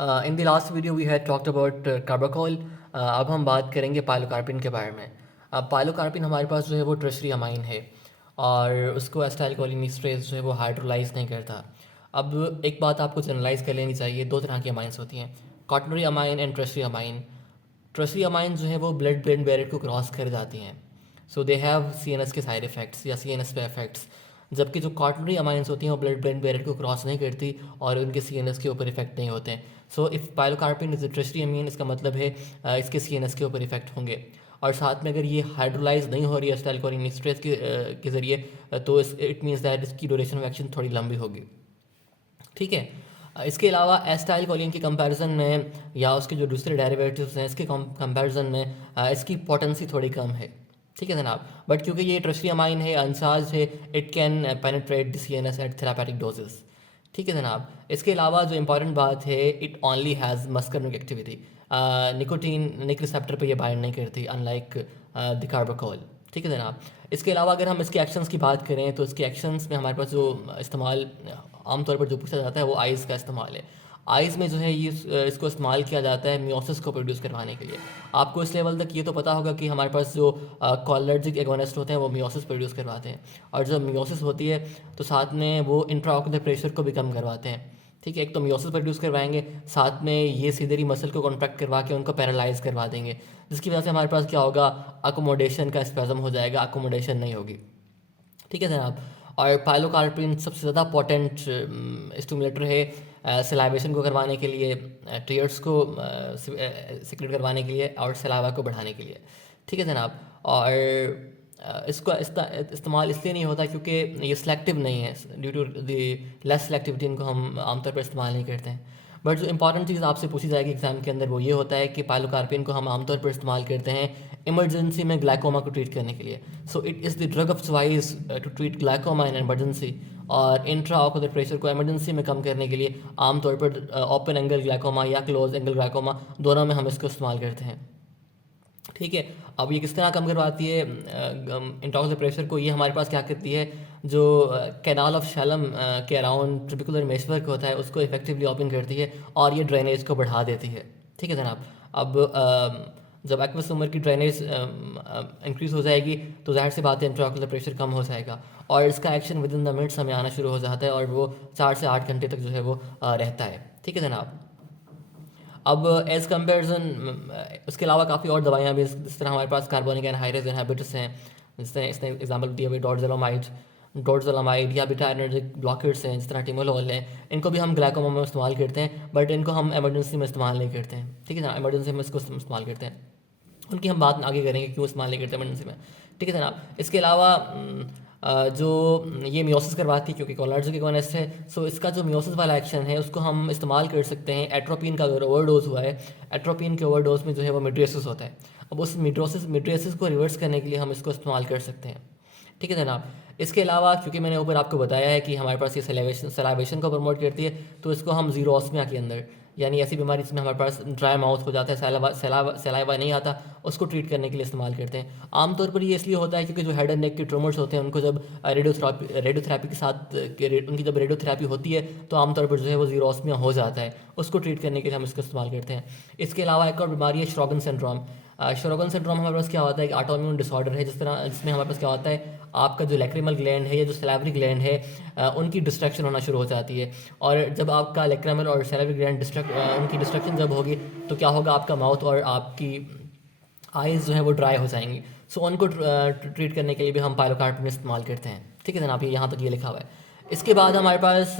In the last video we had talked about carbachol. अब हम बात करेंगे पाइलोकार्पिन के बारे में। अब पाइलोकार्पिन हमारे पास जो है वो ट्रशरी अमाइन है और उसको एसिटाइलकोलिन जो है वो हाइड्रोलाइज नहीं करता। अब एक बात आपको जनरलाइज कर लेनी चाहिए, दो तरह की अमाइंस होती हैं, quaternary amine and tertiary amine. Tertiary amine जो है वो ब्लड ब्रेन बैरियर को क्रॉस कर जाती हैं, सो दे हैव सीएनएस के साइड इफ़ेक्ट्स या सीएनएस पे इफेक्ट्स। जबकि जो क्वाटरनरी अमाइंस होती हैं वो ब्लड ब्रेन बैरियर को क्रॉस नहीं करती और उनके सीएनएस के ऊपर इफेक्ट नहीं होते हैं। So if pilocarpine is a tertiary amine, इसका मतलब है इसके सीएनएस के ऊपर इफेक्ट होंगे। और साथ में अगर ये हाइड्रोलाइज नहीं हो रही है एसिटाइलकोलिन के ज़रिए, तो इट मीन्स दैट इसकी ड्यूरेशन ऑफ एक्शन थोड़ी लंबी होगी। ठीक है। इसके अलावा एसिटाइल कोलिन के कंपैरिजन में या उसके जो दूसरे डेरिवेटिव्स हैं इसके कंपैरिजन में इसकी पोटेंसी थोड़ी कम है। ठीक है जनाब। बट क्योंकि ये ट्रशरी अमाइन है, अनचार्ज है, it can penetrate the CNS at therapeutic doses. ठीक है जनाब। इसके अलावा जो इंपॉर्टेंट बात है, it only has muscarinic activity. Nicotine nic receptor पे ये बाइंड नहीं करती, अनलाइक द कार्बाकोल। ठीक है जनाब। इसके अलावा अगर हम इसके एक्शंस की बात करें तो इसके एक्शंस में हमारे पास जो इस्तेमाल आमतौर पर जो पूछा जाता है वो आइज़ का इस्तेमाल है। आइज़ में जो है ये इसको इस्तेमाल किया जाता है मियोसिस को प्रोड्यूस करवाने के लिए। आपको इस लेवल तक ये तो पता होगा कि हमारे पास जो कॉलर्जिक एगोनिस्ट होते हैं वो मियोसिस प्रोड्यूस करवाते हैं, और जब मियोसिस होती है तो साथ में वो इंट्राऑक्यूलर प्रेशर को भी कम करवाते हैं। ठीक है। एक तो मियोसिस प्रोड्यूस करवाएंगे, साथ में ये सीधेरी मसल को कॉन्ट्रैक्ट करवा के उनको पैरालाइज करवा देंगे, जिसकी वजह से हमारे पास क्या होगा, अकोमोडेशन का स्पेज़म हो जाएगा, अकोमोडेशन नहीं होगी। ठीक है जनाब। और पाइलोकार्पिन सबसे ज़्यादा पोटेंट स्टिमुलेटर है सलाइवेशन को करवाने के लिए, टीयर्स को सिक्रेट करवाने के लिए और सलाइवा को बढ़ाने के लिए। ठीक है जनाब। और इसका इस्तेमाल इसलिए नहीं होता क्योंकि ये सिलेक्टिव नहीं है, due to the less selectivity इनको हम आमतौर पर इस्तेमाल नहीं करते हैं। बट जो इंपॉर्टेंट चीज़ आपसे पूछी जाएगी एग्जाम के अंदर वो ये होता है कि पाइलोकार्पिन को हम आमतौर पर इस्तेमाल करते हैं इमरजेंसी में ग्लाइकोमा को ट्रीट करने के लिए। So it is the drug of choice to treat glaucoma in emergency. और इंट्रा ऑकुलर प्रेशर को इमरजेंसी में कम करने के लिए आमतौर पर ओपन एंगल ग्लाइकोमा या क्लोज एंगल ग्लाइकोमा दोनों में हम इसको इस्तेमाल करते हैं। ठीक है। अब ये किस तरह कम करवाती है इंट्राऑकुलर प्रेशर को, ये हमारे पास क्या करती है, जो कैनाल ऑफ शैलम के अराउंड ट्रिपिकुलर मेशवर्क होता है उसको इफेक्टिवली ओपन करती है और ये ड्रेनेज को बढ़ा देती है। ठीक है जनाब। अब जब एक्वस उमर की ड्रेनेज इंक्रीज़ हो जाएगी तो जाहिर सी बात है इंट्राऑकुलर प्रेशर कम हो जाएगा और इसका action with in the minutes हमें आना शुरू हो जाता है और वो 4 से 8 घंटे तक जो है वो रहता है। ठीक है जनाब। अब एज़ कंपेरिजन उसके अलावा काफ़ी और दवाइयाँ भी जिस तरह हमारे पास कार्बोनिक एनहाइड्रेज इनहिबिटर्स हैं, जिस तरह इसने एग्जाम्पल दिया हुआ डोरज़ोलामाइड या बीटा एनर्जिक ब्लॉकर्स हैं जिस तरह टिमोलोल हैं। इनको भी हम ग्लाइकोमा में इस्तेमाल करते हैं, बट इनको हम एमरजेंसी में इस्तेमाल नहीं करते हैं। ठीक है ना, एमरजेंसी में इसको इस्तेमाल करते हैं, उनकी हम बात आगे करेंगे क्यों इस्तेमाल नहीं करते एमरजेंसी में। ठीक है जनाब। इसके अलावा जो ये मियोसिस करवाती है क्योंकि कोलार्जिक एगोनिस्ट है, सो इसका जो मियोसिस वाला एक्शन है उसको हम इस्तेमाल कर सकते हैं एट्रोपिन का अगर ओवरडोज हुआ है। एट्रोपिन के ओवरडोज में जो है वो मिड्रियोसिस होता है। अब उस मिड्रियोसिस को रिवर्स करने के लिए हम इसको इस्तेमाल कर सकते हैं। ठीक है जनाब। इसके अलावा क्योंकि मैंने ऊपर आपको बताया है कि हमारे पास ये सलाइवेशन को प्रमोट करती है, तो इसको हम जीरो ऑस्मिया के अंदर, यानी ऐसी बीमारी जिसमें हमारे पास ड्राई माउथ हो जाता है, सलाइवा नहीं आता, उसको ट्रीट करने के लिए इस्तेमाल करते हैं। आमतौर पर ये इसलिए होता है क्योंकि जो हेड एंड नेक के ट्यूमर्स होते हैं उनको जब रेडियोथेरेपी के साथ उनकी जब रेडियोथेरेपी होती है तो आमतौर पर जो है वो जीरो ऑस्मिया हो जाता है, उसको ट्रीट करने के लिए हम इसको इस्तेमाल करते हैं। इसके अलावा एक और बीमारी है श्रोगन सिंड्रोम। श्रोगन सिंड्रोम हमारे पास क्या होता है कि ऑटोइम्यून डिसऑर्डर है, जिसमें हमारे पास क्या होता है, आपका जो लैक्रिमल ग्लैंड है या जो सैलिवरी ग्लैंड है उनकी डिस्ट्रक्शन होना शुरू हो जाती है। और जब आपका लैक्रिमल और सैलिवरी ग्लैंड उनकी डिस्ट्रक्शन जब होगी तो क्या होगा, आपका माउथ और आपकी आइज़ जो है वो ड्राई हो जाएंगी। सो उनको ट्रीट करने के लिए भी हम पाइलोकार्पिन इस्तेमाल करते हैं। ठीक है जनाब, ये यहाँ तक ये लिखा हुआ है। इसके बाद हमारे पास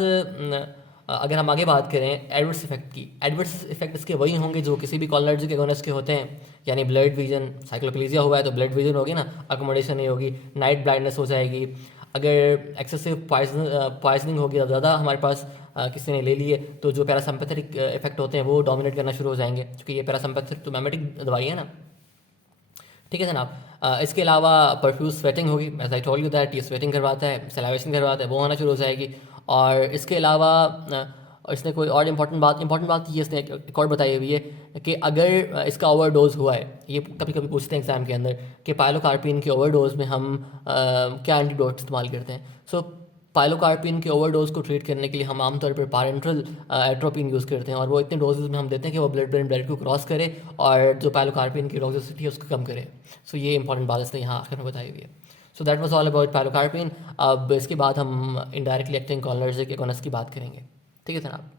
अगर हम आगे बात करें एडवर्स इफेक्ट की, एडवर्स इफेक्ट इसके वही होंगे जो किसी भी कॉलर्जिक एगोनिस्ट के होते हैं, यानी ब्लड विजन, साइक्लोप्लेजिया हुआ है तो ब्लड विजन होगी ना, अकोमोडेशन नहीं होगी, नाइट ब्लाइंडनेस हो जाएगी। अगर एक्सेसिव पॉइजनिंग होगी, ज़्यादा हमारे पास किसी ने ले लिए तो जो पैरासिम्पैथेटिक इफेक्ट होते हैं वो डोमिनेट करना शुरू हो जाएंगे, क्योंकि ये पैरासिम्पैथेटिक तो मेमेटिक दवाई है ना। ठीक है जनाब। इसके अलावा परफ्यूज स्वेटिंग होगी, as I told you that ये स्वेटिंग करवाता है, सलाइवेशन करवाता है, वो होना शुरू हो जाएगी। और इसके अलावा इसने कोई और इंपॉर्टेंट बात ये इसने एक और बताई हुई है कि अगर इसका ओवरडोज हुआ है, ये कभी कभी पूछते हैं एग्जाम के अंदर कि पाइलोकार्पिन के ओवरडोज में हम क्या एंटीडोट इस्तेमाल करते हैं। सो पाइलोकार्पिन के ओवरडोज को ट्रीट करने के लिए हम आमतौर पर पारेंट्रल एट्रोपिन यूज़ करते हैं, और वो इतने डोजेज में हम देते हैं कि वो ब्लड ब्रेन बैरियर को क्रॉस करे और जो पाइलोकार्पिन की टॉक्सिसिटी है उसको कम करे। सो ये इंपॉर्टेंट बात इसने यहाँ आखिर में बताई हुई है। So that was all about pilocarpine. अब इसके बाद हम इनडायरेक्टली एक्टिंग कॉलर्जिक एगोनिस्ट की बात करेंगे। ठीक है जनाब।